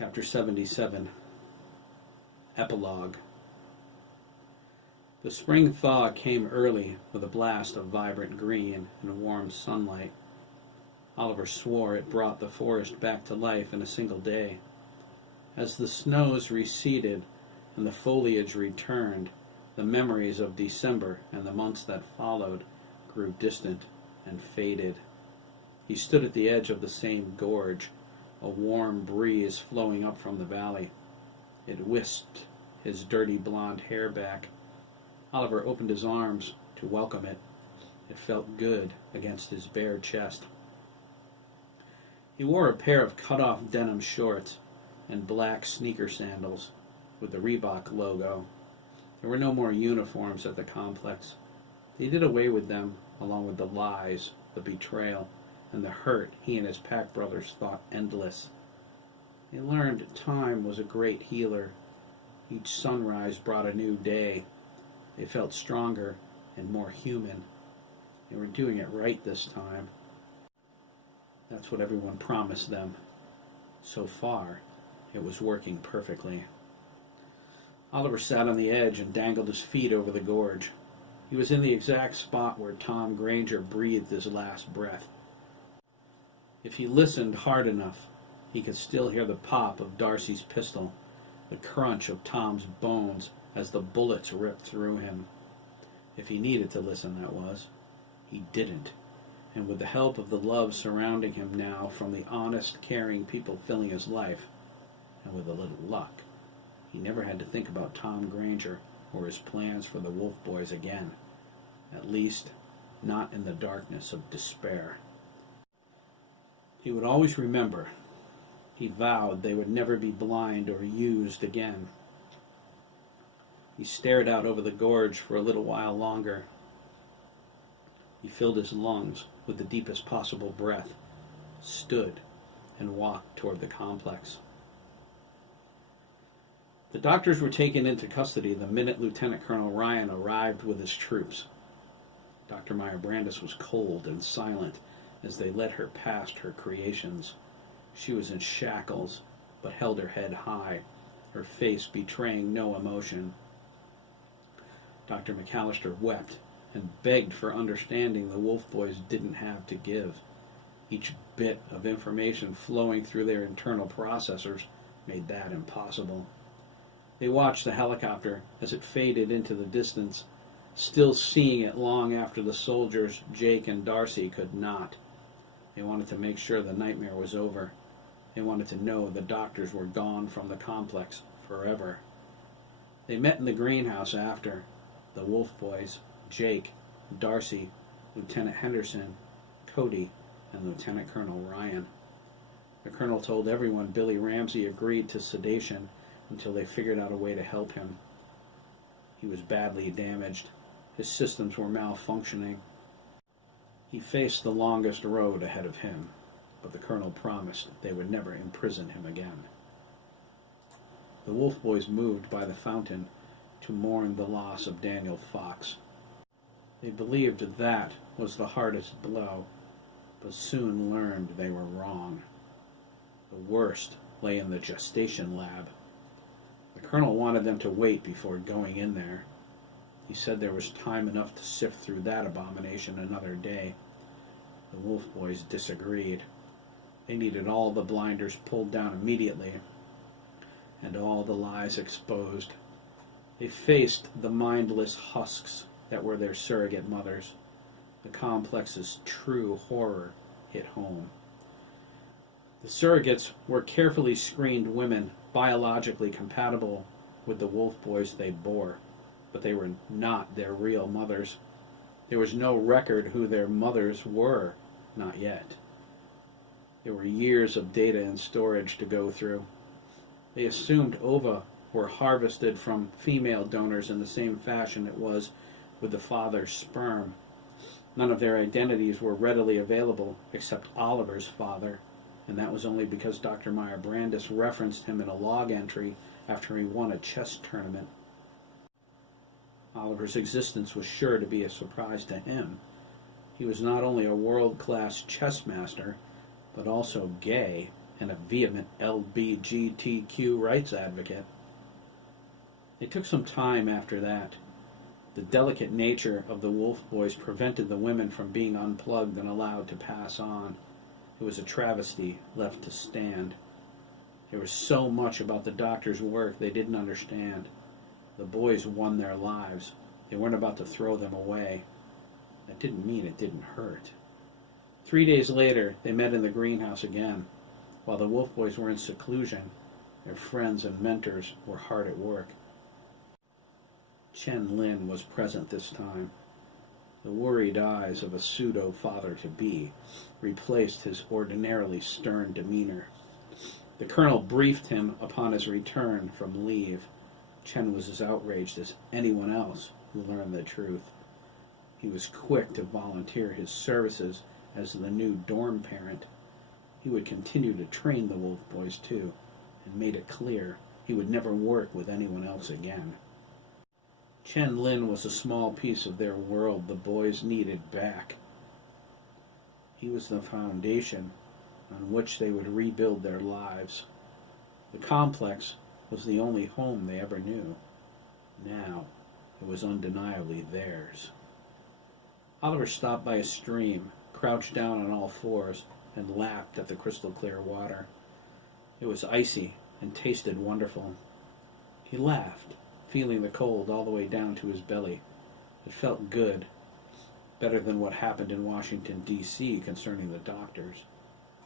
Chapter 77, Epilogue. The spring thaw came early with a blast of vibrant green and warm sunlight. Oliver swore it brought the forest back to life in a single day. As the snows receded and the foliage returned, the memories of December and the months that followed grew distant and faded. He stood at the edge of the same gorge, a warm breeze flowing up from the valley. It wisped his dirty blonde hair back. Oliver opened his arms to welcome it. It felt good against his bare chest. He wore a pair of cut-off denim shorts and black sneaker sandals with the Reebok logo. There were no more uniforms at the complex. They did away with them, along with the lies, the betrayal, and the hurt he and his pack brothers thought endless. They learned time was a great healer. Each sunrise brought a new day. They felt stronger and more human. They were doing it right this time. That's what everyone promised them. So far, it was working perfectly. Oliver sat on the edge and dangled his feet over the gorge. He was in the exact spot where Tom Granger breathed his last breath. If he listened hard enough, he could still hear the pop of Darcy's pistol, the crunch of Tom's bones as the bullets ripped through him. If he needed to listen, that was. He didn't. And with the help of the love surrounding him now from the honest, caring people filling his life, and with a little luck, he never had to think about Tom Granger or his plans for the Wolf Boys again. At least, not in the darkness of despair. He would always remember. He vowed they would never be blind or used again. He stared out over the gorge for a little while longer. He filled his lungs with the deepest possible breath, stood, and walked toward the complex. The doctors were taken into custody the minute Lieutenant Colonel Ryan arrived with his troops. Dr. Meyer Brandis was cold and silent as they led her past her creations. She was in shackles, but held her head high, her face betraying no emotion. Dr. McAllister wept and begged for understanding the Wolf Boys didn't have to give. Each bit of information flowing through their internal processors made that impossible. They watched the helicopter as it faded into the distance, still seeing it long after the soldiers, Jake and Darcy, could not. They wanted to make sure the nightmare was over. They wanted to know the doctors were gone from the complex forever. They met in the greenhouse after. The Wolf Boys, Jake, Darcy, Lieutenant Henderson, Cody, and Lieutenant Colonel Ryan. The colonel told everyone Billy Ramsey agreed to sedation until they figured out a way to help him. He was badly damaged. His systems were malfunctioning. He faced the longest road ahead of him, but the colonel promised they would never imprison him again. The Wolf Boys moved by the fountain to mourn the loss of Daniel Fox. They believed that was the hardest blow, but soon learned they were wrong. The worst lay in the gestation lab. The colonel wanted them to wait before going in there. He said there was time enough to sift through that abomination another day. The Wolf Boys disagreed. They needed all the blinders pulled down immediately, and all the lies exposed. They faced the mindless husks that were their surrogate mothers. The complex's true horror hit home. The surrogates were carefully screened women biologically compatible with the Wolf Boys they bore, but they were not their real mothers. There was no record who their mothers were, not yet. There were years of data and storage to go through. They assumed ova were harvested from female donors in the same fashion it was with the father's sperm. None of their identities were readily available except Oliver's father, and that was only because Dr. Meyer Brandis referenced him in a log entry after he won a chess tournament. Oliver's existence was sure to be a surprise to him. He was not only a world-class chess master, but also gay and a vehement LGBTQ rights advocate. It took some time after that. The delicate nature of the Wolf Boys prevented the women from being unplugged and allowed to pass on. It was a travesty left to stand. There was so much about the doctor's work they didn't understand. The boys won their lives. They weren't about to throw them away. That didn't mean it didn't hurt. 3 days later, they met in the greenhouse again. While the Wolf Boys were in seclusion, their friends and mentors were hard at work. Chen Lin was present this time. The worried eyes of a pseudo-father-to-be replaced his ordinarily stern demeanor. The colonel briefed him upon his return from leave. Chen was as outraged as anyone else who learned the truth. He was quick to volunteer his services as the new dorm parent. He would continue to train the Wolf Boys too, and made it clear he would never work with anyone else again. Chen Lin was a small piece of their world the boys needed back. He was the foundation on which they would rebuild their lives. The complex was the only home they ever knew. Now, it was undeniably theirs. Oliver stopped by a stream, crouched down on all fours, and lapped at the crystal-clear water. It was icy and tasted wonderful. He laughed, feeling the cold all the way down to his belly. It felt good, better than what happened in Washington, D.C. concerning the doctors.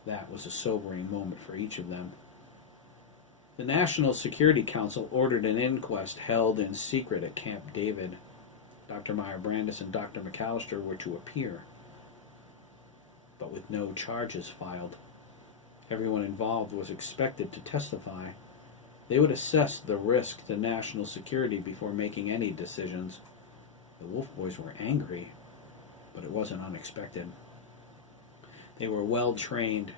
That was a sobering moment for each of them. The National Security Council ordered an inquest held in secret at Camp David. Dr. Meyer-Brandes and Dr. McAllister were to appear, but with no charges filed. Everyone involved was expected to testify. They would assess the risk to national security before making any decisions. The Wolf Boys were angry, but it wasn't unexpected. They were well trained.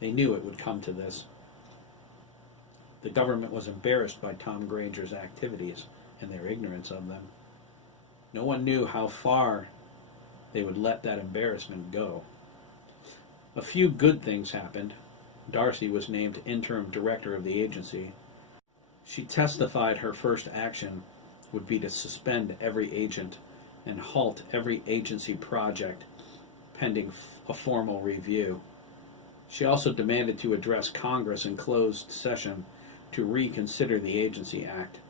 They knew it would come to this. The government was embarrassed by Tom Granger's activities and their ignorance of them. No one knew how far they would let that embarrassment go. A few good things happened. Darcy was named interim director of the agency. She testified her first action would be to suspend every agent and halt every agency project pending a formal review. She also demanded to address Congress in closed session to reconsider the Agency Act.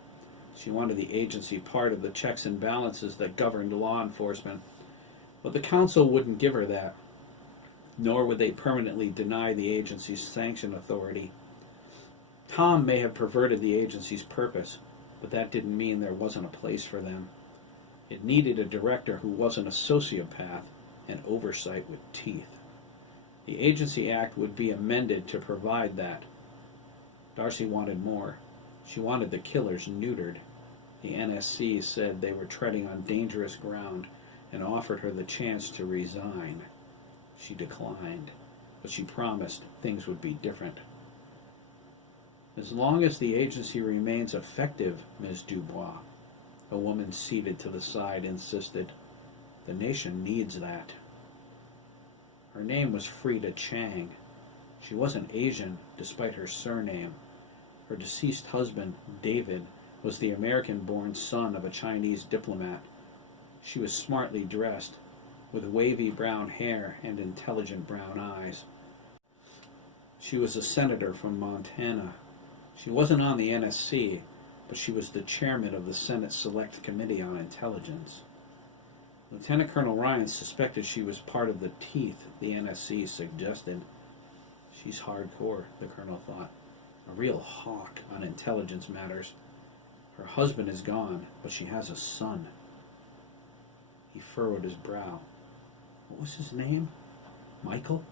She wanted the agency part of the checks and balances that governed law enforcement, but the council wouldn't give her that, nor would they permanently deny the agency's sanction authority. Tom may have perverted the agency's purpose, but that didn't mean there wasn't a place for them. It needed a director who wasn't a sociopath and oversight with teeth. The Agency Act would be amended to provide that. Darcy wanted more. She wanted the killers neutered. The NSC said they were treading on dangerous ground and offered her the chance to resign. She declined, but she promised things would be different. As long as the agency remains effective, Ms. Dubois, a woman seated to the side insisted, the nation needs that. Her name was Frida Chang. She wasn't Asian, despite her surname. Her deceased husband, David, was the American-born son of a Chinese diplomat. She was smartly dressed, with wavy brown hair and intelligent brown eyes. She was a senator from Montana. She wasn't on the NSC, but she was the chairman of the Senate Select Committee on Intelligence. Lieutenant Colonel Ryan suspected she was part of the teeth the NSC suggested. She's hardcore, the colonel thought. A real hawk on intelligence matters. Her husband is gone, but she has a son. He furrowed his brow. What was his name? Michael?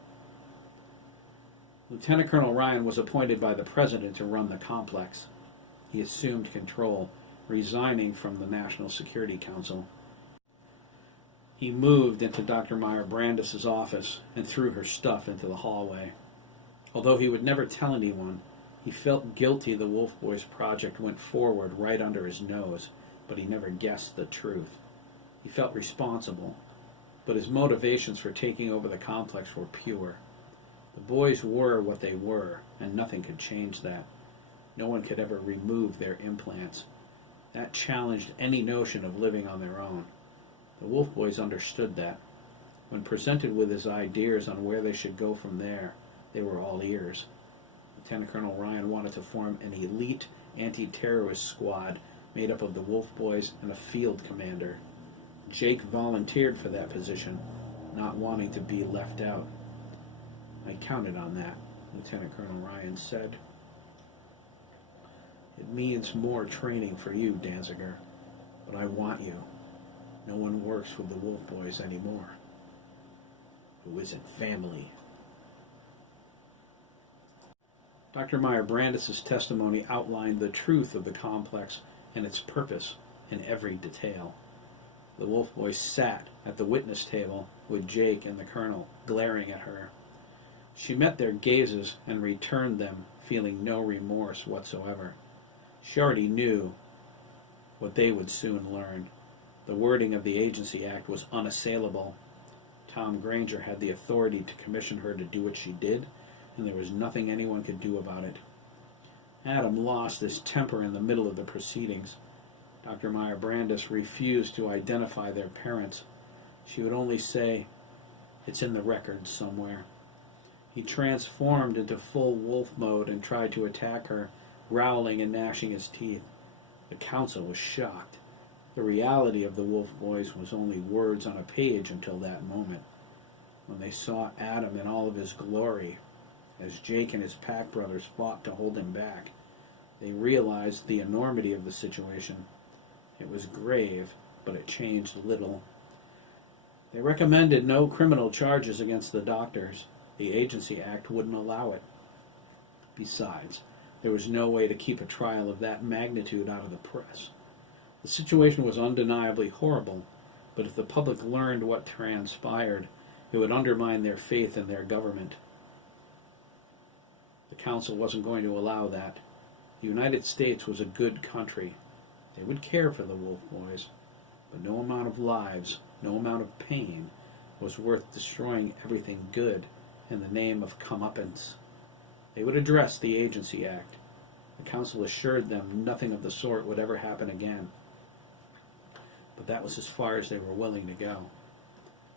Lieutenant Colonel Ryan was appointed by the President to run the complex. He assumed control, resigning from the National Security Council. He moved into Dr. Meyer-Brandes' office and threw her stuff into the hallway. Although he would never tell anyone, he felt guilty the Wolf Boys project went forward right under his nose, but he never guessed the truth. He felt responsible, but his motivations for taking over the complex were pure. The boys were what they were, and nothing could change that. No one could ever remove their implants. That challenged any notion of living on their own. The Wolf Boys understood that. When presented with his ideas on where they should go from there, they were all ears. Lieutenant Colonel Ryan wanted to form an elite anti-terrorist squad made up of the Wolf Boys and a field commander. Jake volunteered for that position, not wanting to be left out. I counted on that, Lieutenant Colonel Ryan said. It means more training for you, Danziger, but I want you. No one works with the Wolf Boys anymore. Who isn't family. Dr. Meyer Brandis' testimony outlined the truth of the complex and its purpose in every detail. The Wolf Boys sat at the witness table with Jake and the Colonel, glaring at her. She met their gazes and returned them, feeling no remorse whatsoever. She already knew what they would soon learn. The wording of the Agency Act was unassailable. Tom Granger had the authority to commission her to do what she did, and there was nothing anyone could do about it. Adam lost his temper in the middle of the proceedings. Dr. Meyer Brandis refused to identify their parents. She would only say, "It's in the records somewhere." He transformed into full wolf mode and tried to attack her, growling and gnashing his teeth. The council was shocked. The reality of the Wolf Boys was only words on a page until that moment. When they saw Adam in all of his glory, as Jake and his pack brothers fought to hold him back, they realized the enormity of the situation. It was grave, but it changed little. They recommended no criminal charges against the doctors. The Agency Act wouldn't allow it. Besides, there was no way to keep a trial of that magnitude out of the press. The situation was undeniably horrible, but if the public learned what transpired, it would undermine their faith in their government. The council wasn't going to allow that. The United States was a good country. They would care for the Wolf Boys, but no amount of lives, no amount of pain, was worth destroying everything good in the name of comeuppance. They would address the Agency Act. The council assured them nothing of the sort would ever happen again. But that was as far as they were willing to go.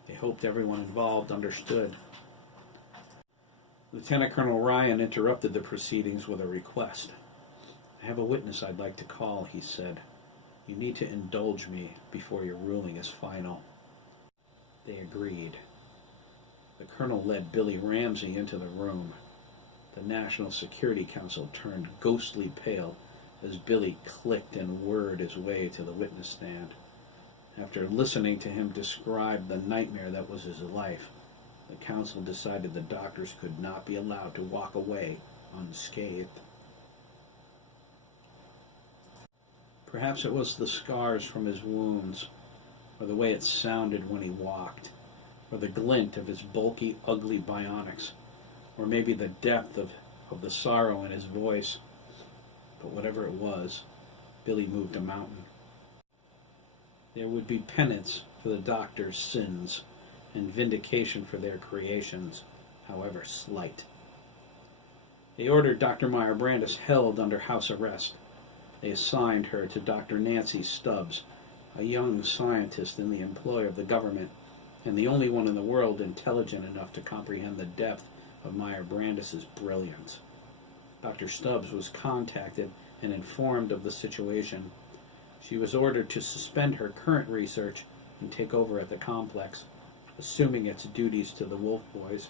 They hoped everyone involved understood. Lieutenant Colonel Ryan interrupted the proceedings with a request. "I have a witness I'd like to call," he said. "You need to indulge me before your ruling is final." They agreed. The colonel led Billy Ramsey into the room. The National Security Council turned ghostly pale as Billy clicked and whirred his way to the witness stand. After listening to him describe the nightmare that was his life, the council decided the doctors could not be allowed to walk away unscathed. Perhaps it was the scars from his wounds, or the way it sounded when he walked, or the glint of his bulky, ugly bionics, or maybe the depth of the sorrow in his voice. But whatever it was, Billy moved a mountain. There would be penance for the doctor's sins and vindication for their creations, however slight. They ordered Dr. Meyer Brandis held under house arrest. They assigned her to Dr. Nancy Stubbs, a young scientist in the employ of the government, and the only one in the world intelligent enough to comprehend the depth of Meyer Brandis' brilliance. Dr. Stubbs was contacted and informed of the situation. She was ordered to suspend her current research and take over at the complex, assuming its duties to the Wolf Boys.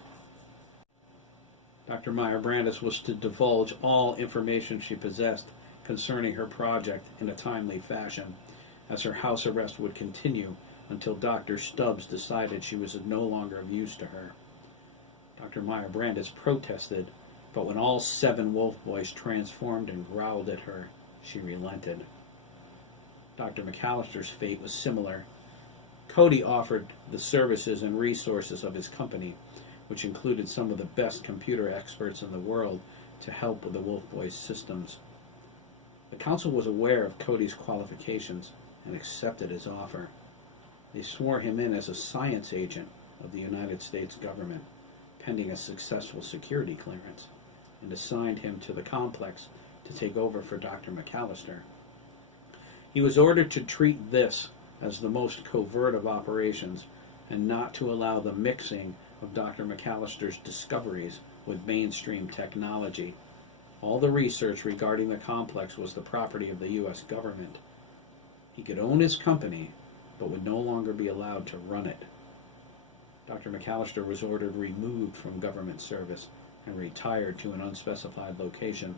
Dr. Meyer Brandis was to divulge all information she possessed concerning her project in a timely fashion, as her house arrest would continue until Dr. Stubbs decided she was no longer of use to her. Dr. Meyer Brandis protested, but when all 7 Wolf Boys transformed and growled at her, she relented. Dr. McAllister's fate was similar. Cody offered the services and resources of his company, which included some of the best computer experts in the world, to help with the Wolf Boys' systems. The council was aware of Cody's qualifications and accepted his offer. They swore him in as a science agent of the United States government, pending a successful security clearance, and assigned him to the complex to take over for Dr. McAllister. He was ordered to treat this as the most covert of operations and not to allow the mixing of Dr. McAllister's discoveries with mainstream technology. All the research regarding the complex was the property of the U.S. government. He could own his company, but would no longer be allowed to run it. Dr. McAllister was ordered removed from government service and retired to an unspecified location.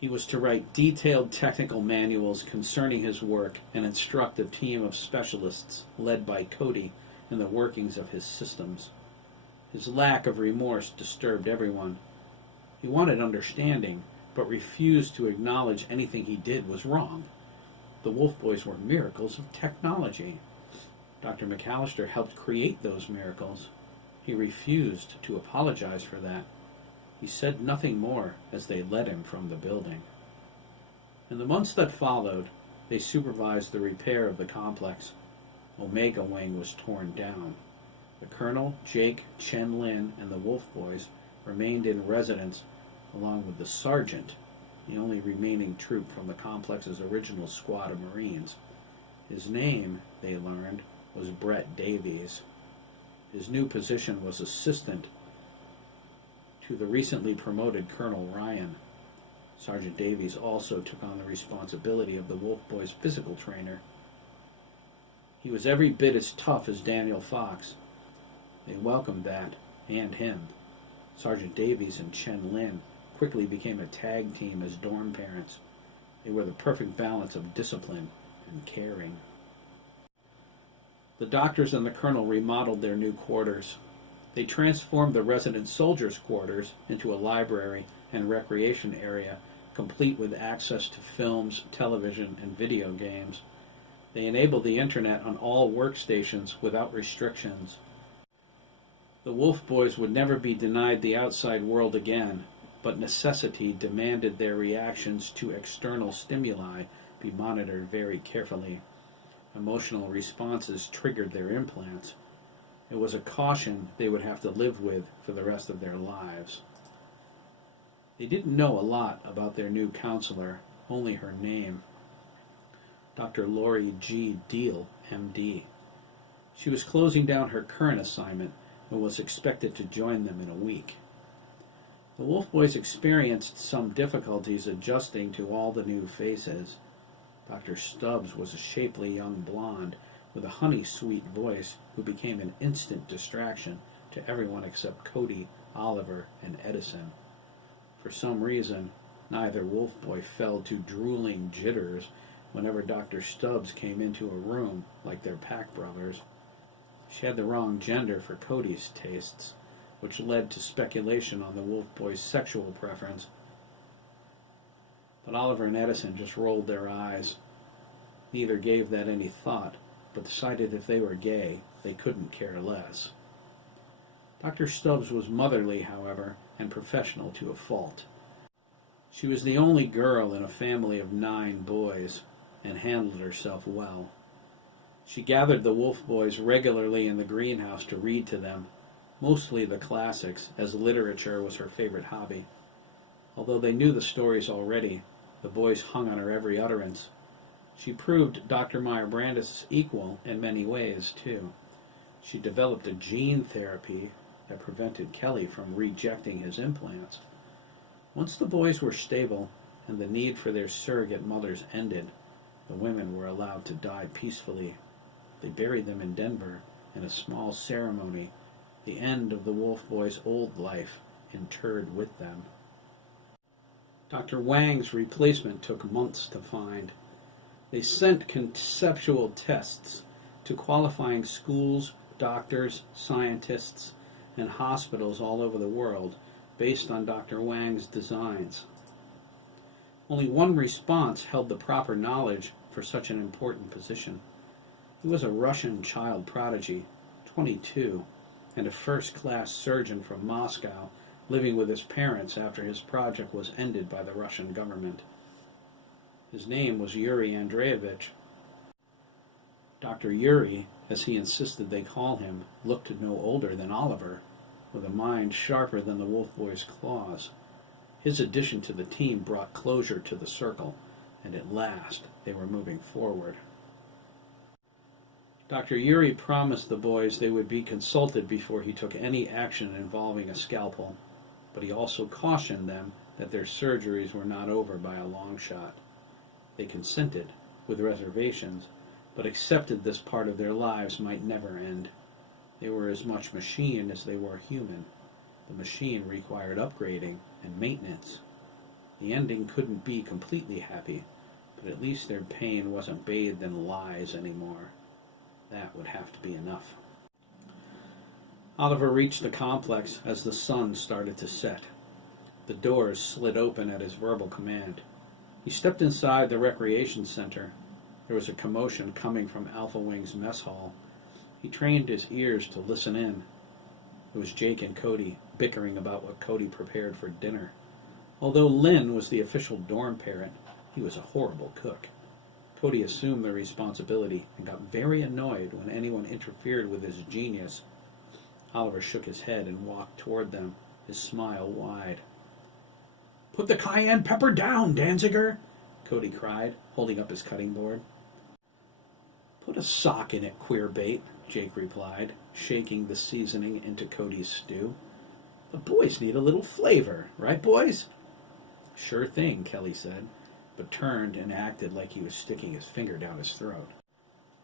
He was to write detailed technical manuals concerning his work and instruct a team of specialists led by Cody in the workings of his systems. His lack of remorse disturbed everyone. He wanted understanding, but refused to acknowledge anything he did was wrong. The Wolf Boys were miracles of technology. Dr. McAllister helped create those miracles. He refused to apologize for that. He said nothing more as they led him from the building. In the months that followed, they supervised the repair of the complex. Omega Wing was torn down. The Colonel, Jake, Chen Lin, and the Wolf Boys remained in residence along with the Sergeant, the only remaining troop from the complex's original squad of Marines. His name, they learned, was Brett Davies. His new position was assistant to the recently promoted Colonel Ryan. Sergeant Davies also took on the responsibility of the Wolf Boys' physical trainer. He was every bit as tough as Daniel Fox. They welcomed that, and him. Sergeant Davies and Chen Lin quickly became a tag team as dorm parents. They were the perfect balance of discipline and caring. The doctors and the colonel remodeled their new quarters. They transformed the resident soldiers' quarters into a library and recreation area, complete with access to films, television, and video games. They enabled the internet on all workstations without restrictions. The Wolf Boys would never be denied the outside world again, but necessity demanded their reactions to external stimuli be monitored very carefully. Emotional responses triggered their implants. It was a caution they would have to live with for the rest of their lives. They didn't know a lot about their new counselor, only her name. Dr. Lori G. Deal, M.D. She was closing down her current assignment and was expected to join them in a week. The Wolf Boys experienced some difficulties adjusting to all the new faces. Dr. Stubbs was a shapely young blonde with a honey-sweet voice who became an instant distraction to everyone except Cody, Oliver, and Edison. For some reason, neither Wolf Boy fell to drooling jitters whenever Dr. Stubbs came into a room like their pack brothers. She had the wrong gender for Cody's tastes, which led to speculation on the Wolf Boy's sexual preference. But Oliver and Edison just rolled their eyes. Neither gave that any thought, but decided if they were gay, they couldn't care less. Dr. Stubbs was motherly, however, and professional to a fault. She was the only girl in a family of 9 boys, and handled herself well. She gathered the Wolf Boys regularly in the greenhouse to read to them, mostly the classics, as literature was her favorite hobby. Although they knew the stories already, the boys hung on her every utterance. She proved Dr. Meyer-Brandis' equal in many ways, too. She developed a gene therapy that prevented Kelly from rejecting his implants. Once the boys were stable and the need for their surrogate mothers ended, the women were allowed to die peacefully. They buried them in Denver in a small ceremony, the end of the Wolf Boys' old life interred with them. Dr. Wang's replacement took months to find. They sent conceptual tests to qualifying schools, doctors, scientists, and hospitals all over the world based on Dr. Wang's designs. Only one response held the proper knowledge for such an important position. He was a Russian child prodigy, 22, and a first-class surgeon from Moscow, living with his parents after his project was ended by the Russian government. His name was Yuri Andreevich. Dr. Yuri, as he insisted they call him, looked no older than Oliver. with a mind sharper than the wolf boy's claws. His addition to the team brought closure to the circle, and at last they were moving forward. Dr. Yuri promised the boys they would be consulted before he took any action involving a scalpel, but he also cautioned them that their surgeries were not over by a long shot. They consented, with reservations, but accepted this part of their lives might never end. They were as much machine as they were human. The machine required upgrading and maintenance. The ending couldn't be completely happy, but at least their pain wasn't bathed in lies anymore. That would have to be enough. Oliver reached the complex as the sun started to set. The doors slid open at his verbal command. He stepped inside the recreation center. There was a commotion coming from Alpha Wing's mess hall. He trained his ears to listen in. It was Jake and Cody bickering about what Cody prepared for dinner. Although Lynn was the official dorm parent, he was a horrible cook. Cody assumed the responsibility and got very annoyed when anyone interfered with his genius. Oliver shook his head and walked toward them, his smile wide. "Put the cayenne pepper down, Danziger!" Cody cried, holding up his cutting board. "Put a sock in it, queer bait," Jake replied, shaking the seasoning into Cody's stew. "The boys need a little flavor, right, boys?" "Sure thing," Kelly said, but turned and acted like he was sticking his finger down his throat.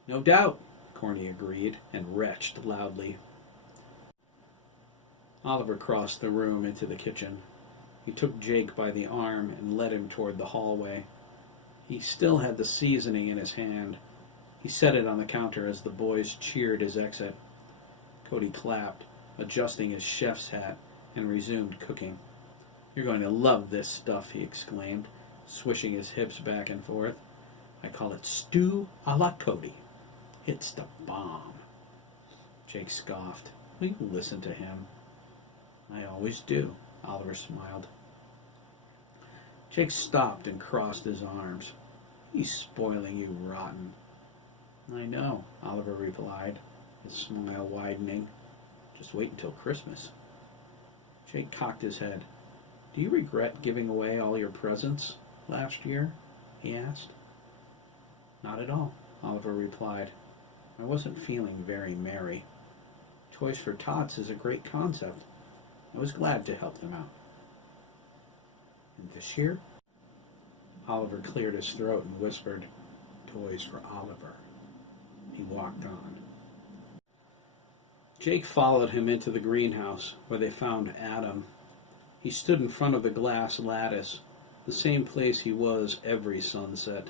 "No doubt," Corny agreed, and retched loudly. Oliver crossed the room into the kitchen. He took Jake by the arm and led him toward the hallway. He still had the seasoning in his hand. He set it on the counter as the boys cheered his exit. Cody clapped, adjusting his chef's hat, and resumed cooking. "You're going to love this stuff," he exclaimed, swishing his hips back and forth. "I call it stew a la Cody. It's the bomb." Jake scoffed. "Will you listen to him?" "I always do," Oliver smiled. Jake stopped and crossed his arms. "He's spoiling you rotten." "I know," Oliver replied, his smile widening. "Just wait until Christmas." Jake cocked his head. "Do you regret giving away all your presents last year?" he asked. "Not at all," Oliver replied. "I wasn't feeling very merry. Toys for Tots is a great concept. I was glad to help them out." "And this year?" Oliver cleared his throat and whispered, "Toys for Oliver." He walked on. Jake followed him into the greenhouse, where they found Adam. He stood in front of the glass lattice, the same place he was every sunset.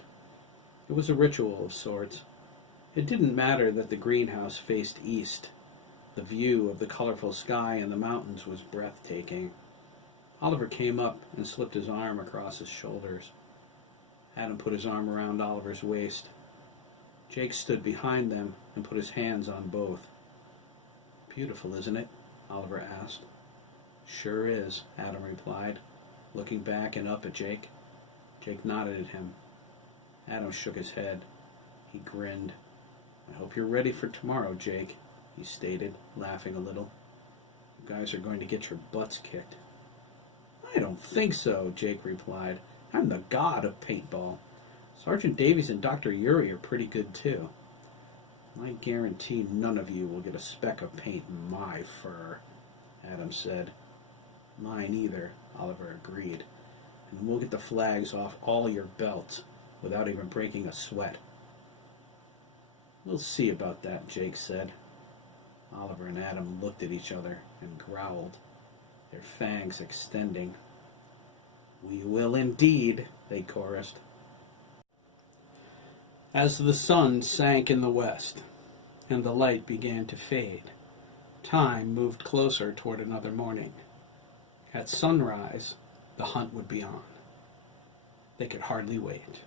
It was a ritual of sorts. It didn't matter that the greenhouse faced east. The view of the colorful sky and the mountains was breathtaking. Oliver came up and slipped his arm across his shoulders. Adam put his arm around Oliver's waist. Jake stood behind them and put his hands on both. "Beautiful, isn't it?" Oliver asked. "Sure is," Adam replied, looking back and up at Jake. Jake nodded at him. Adam shook his head. He grinned. "I hope you're ready for tomorrow, Jake," he stated, laughing a little. "You guys are going to get your butts kicked." "I don't think so," Jake replied. "I'm the god of paintball. Sergeant Davies and Dr. Yuri are pretty good, too. I guarantee none of you will get a speck of paint in my fur," Adam said. "Mine either," Oliver agreed. "And we'll get the flags off all your belts without even breaking a sweat." "We'll see about that," Jake said. Oliver and Adam looked at each other and growled, their fangs extending. "We will indeed," they chorused. As the sun sank in the west and the light began to fade, time moved closer toward another morning. At sunrise, the hunt would be on. They could hardly wait.